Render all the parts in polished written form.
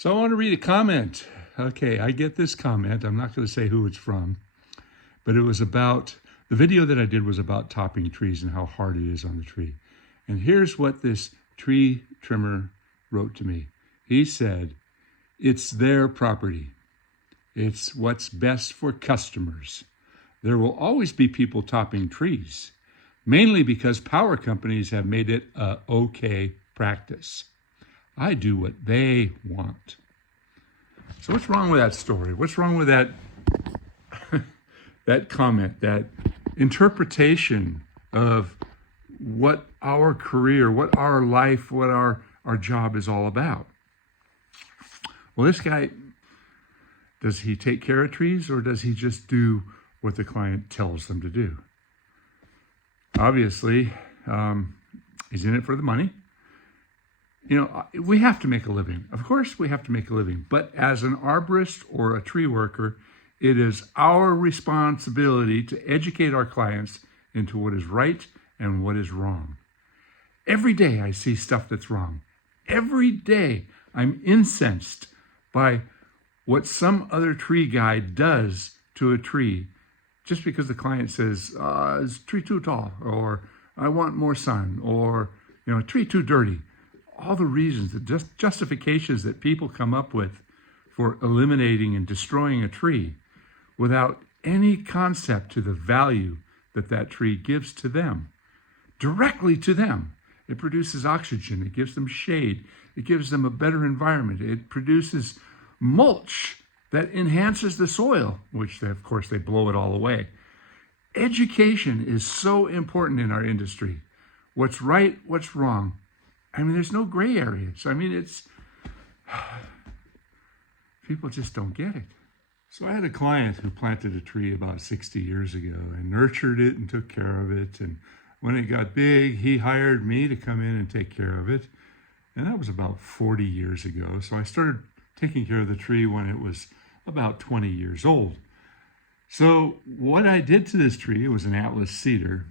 So I want to read a comment. Okay, I get this comment. I'm not going to say who it's from, but it was about the video that I did was about topping trees and how hard it is on the tree. And here's what this tree trimmer wrote to me. He said, "It's their property. It's what's best for customers. There will always be people topping trees, mainly because power companies have made it a okay practice. I do what they want." So what's wrong with that story? What's wrong with that that comment, that interpretation of what our career, what our life, what our job is all about? Well, this guy, does he take care of trees or does he just do what the client tells them to do? Obviously, he's in it for the money. You know, we have to make a living. Of course, we have to make a living. But as an arborist or a tree worker, it is our responsibility to educate our clients into what is right and what is wrong. Every day I see stuff that's wrong. Every day I'm incensed by what some other tree guy does to a tree just because the client says, is the tree too tall? Or I want more sun? Or, a tree too dirty? All the reasons, the justifications that people come up with for eliminating and destroying a tree without any concept to the value that that tree gives to them, directly to them. It produces oxygen, it gives them shade, it gives them a better environment, it produces mulch that enhances the soil, which of course they blow it all away. Education is so important in our industry. What's right, what's wrong. There's no gray areas. People just don't get it. So I had a client who planted a tree about 60 years ago and nurtured it and took care of it. And when it got big, he hired me to come in and take care of it. And that was about 40 years ago. So I started taking care of the tree when it was about 20 years old. So what I did to this tree, it was an Atlas cedar,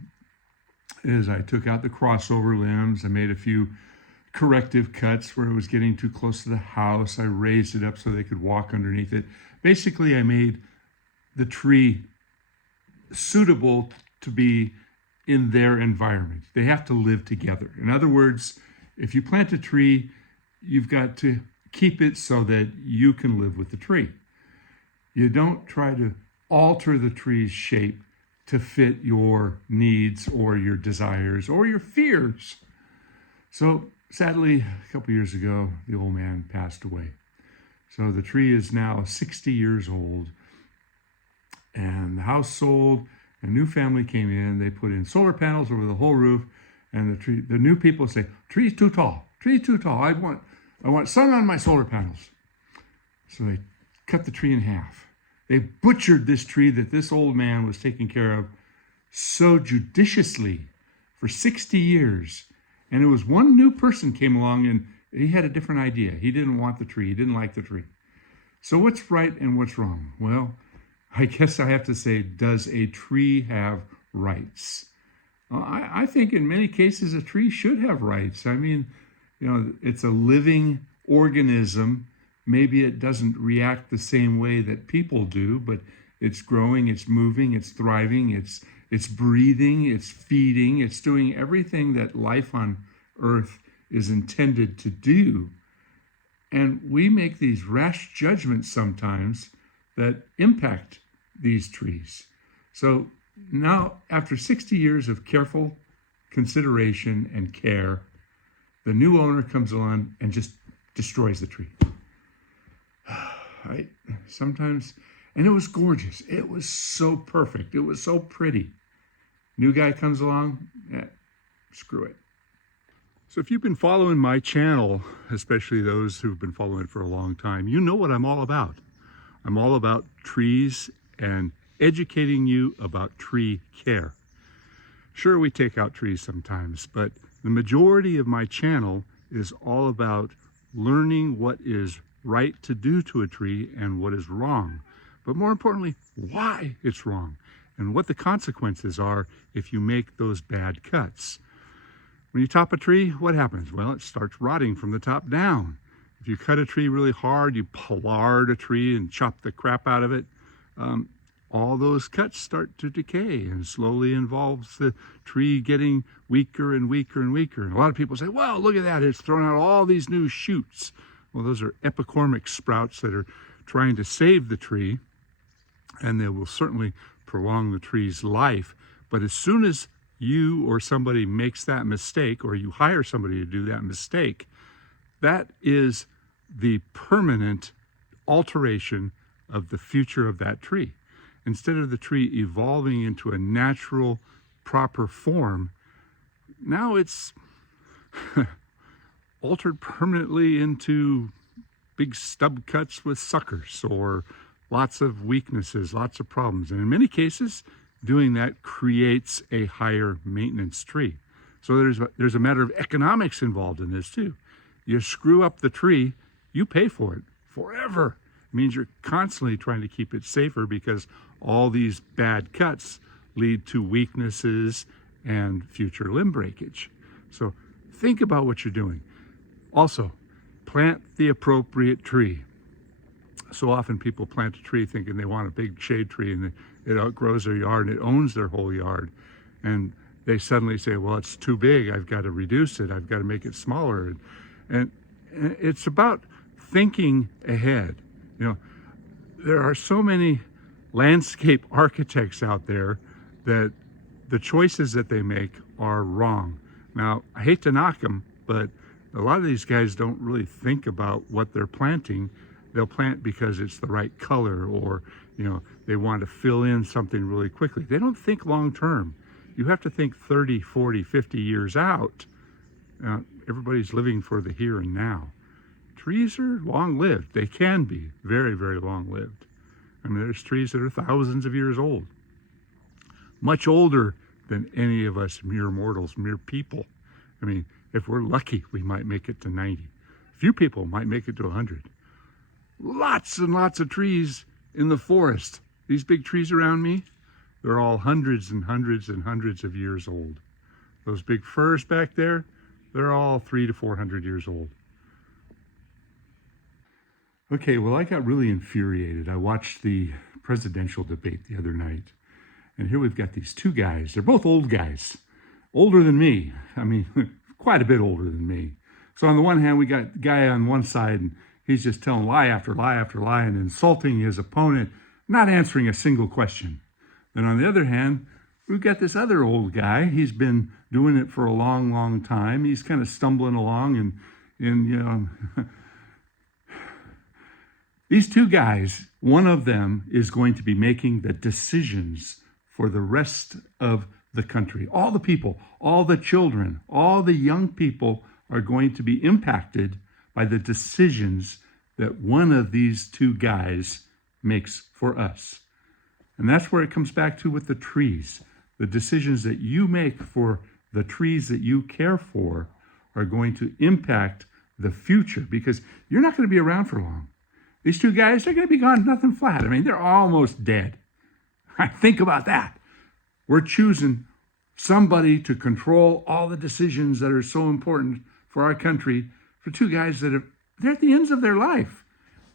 is I took out the crossover limbs. I made a few corrective cuts where it was getting too close to the house. I raised it up so they could walk underneath it. Basically, I made the tree suitable to be in their environment. They have to live together. In other words, if you plant a tree, you've got to keep it so that you can live with the tree. You don't try to alter the tree's shape to fit your needs or your desires or your fears. So sadly, a couple years ago, the old man passed away. So the tree is now 60 years old, and the house sold. A new family came in. They put in solar panels over the whole roof, and the new people say, "Tree's too tall. Tree's too tall. I want sun on my solar panels." So they cut the tree in half. They butchered this tree that this old man was taking care of so judiciously for 60 years. And it was one new person came along and he had a different idea. He didn't want the tree. He didn't like the tree. So what's right and what's wrong? Well, I guess I have to say, does a tree have rights? I think in many cases a tree should have rights. It's a living organism. Maybe it doesn't react the same way that people do, but it's growing, it's moving, it's thriving, it's breathing, it's feeding, it's doing everything that life on earth is intended to do. And we make these rash judgments sometimes that impact these trees. So now, after 60 years of careful consideration and care, the new owner comes along and just destroys the tree. Right? Sometimes, and it was gorgeous. It was so perfect. It was so pretty. New guy comes along, screw it. So if you've been following my channel, especially those who've been following it for a long time, you know what I'm all about. I'm all about trees and educating you about tree care. Sure, we take out trees sometimes, but the majority of my channel is all about learning what is right to do to a tree and what is wrong. But more importantly, why it's wrong and what the consequences are if you make those bad cuts. When you top a tree, what happens? Well, it starts rotting from the top down. If you cut a tree really hard, you pollard a tree and chop the crap out of it, all those cuts start to decay and slowly involves the tree getting weaker and weaker and weaker. And a lot of people say, well, look at that, it's thrown out all these new shoots. Well, those are epicormic sprouts that are trying to save the tree, and they will certainly prolong the tree's life. But as soon as you or somebody makes that mistake, or you hire somebody to do that mistake, that is the permanent alteration of the future of that tree. Instead of the tree evolving into a natural, proper form, now it's altered permanently into big stub cuts with suckers or lots of weaknesses, lots of problems. And in many cases, doing that creates a higher maintenance tree. So there's a matter of economics involved in this too. You screw up the tree, you pay for it forever. It means you're constantly trying to keep it safer because all these bad cuts lead to weaknesses and future limb breakage. So think about what you're doing. Also, plant the appropriate tree. So often people plant a tree thinking they want a big shade tree and it outgrows their yard and it owns their whole yard. And they suddenly say, well, it's too big, I've got to reduce it, I've got to make it smaller. And it's about thinking ahead. You know, there are so many landscape architects out there that the choices that they make are wrong. Now, I hate to knock them, but a lot of these guys don't really think about what they're planting. They'll plant because it's the right color, or, you know, they want to fill in something really quickly. They don't think long term. You have to think 30, 40, 50 years out. Everybody's living for the here and now. Trees are long-lived. They can be very, very long-lived. I mean, there's trees that are thousands of years old. Much older than any of us mere mortals, mere people. I mean, if we're lucky, we might make it to 90. Few people might make it to 100. Lots and lots of trees in the forest. These big trees around me, they're all hundreds and hundreds and hundreds of years old. Those big firs back there, they're all 300 to 400 years old. Okay, well, I got really infuriated. I watched the presidential debate the other night, and here we've got these two guys. They're both old guys, older than me. I mean, quite a bit older than me. So on the one hand, we got the guy on one side, and he's just telling lie after lie after lie and insulting his opponent, not answering a single question. Then on the other hand, we've got this other old guy. He's been doing it for a long, long time. He's kind of stumbling along, and you know, these two guys, one of them is going to be making the decisions for the rest of the country. All the people, all the children, all the young people are going to be impacted by the decisions that one of these two guys makes for us. And that's where it comes back to with the trees. The decisions that you make for the trees that you care for are going to impact the future, because you're not going to be around for long. These two guys, they're going to be gone nothing flat. I mean, they're almost dead. Think about that. We're choosing somebody to control all the decisions that are so important for our country for two guys that they're at the ends of their life.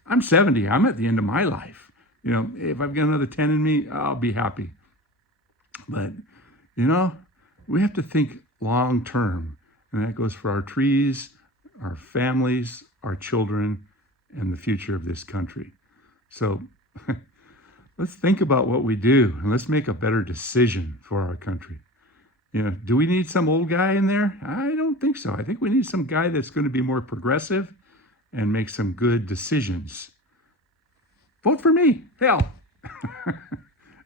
I'm 70. I'm at the end of my life. You know, if I've got another 10 in me, I'll be happy. But, you know, we have to think long term. And that goes for our trees, our families, our children, and the future of this country. So let's think about what we do, and let's make a better decision for our country. You know, do we need some old guy in there? I don't think so. I think we need some guy that's going to be more progressive and make some good decisions. Vote for me. Hell.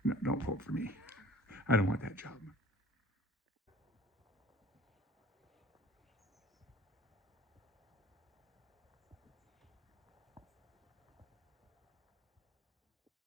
No, don't vote for me. I don't want that job.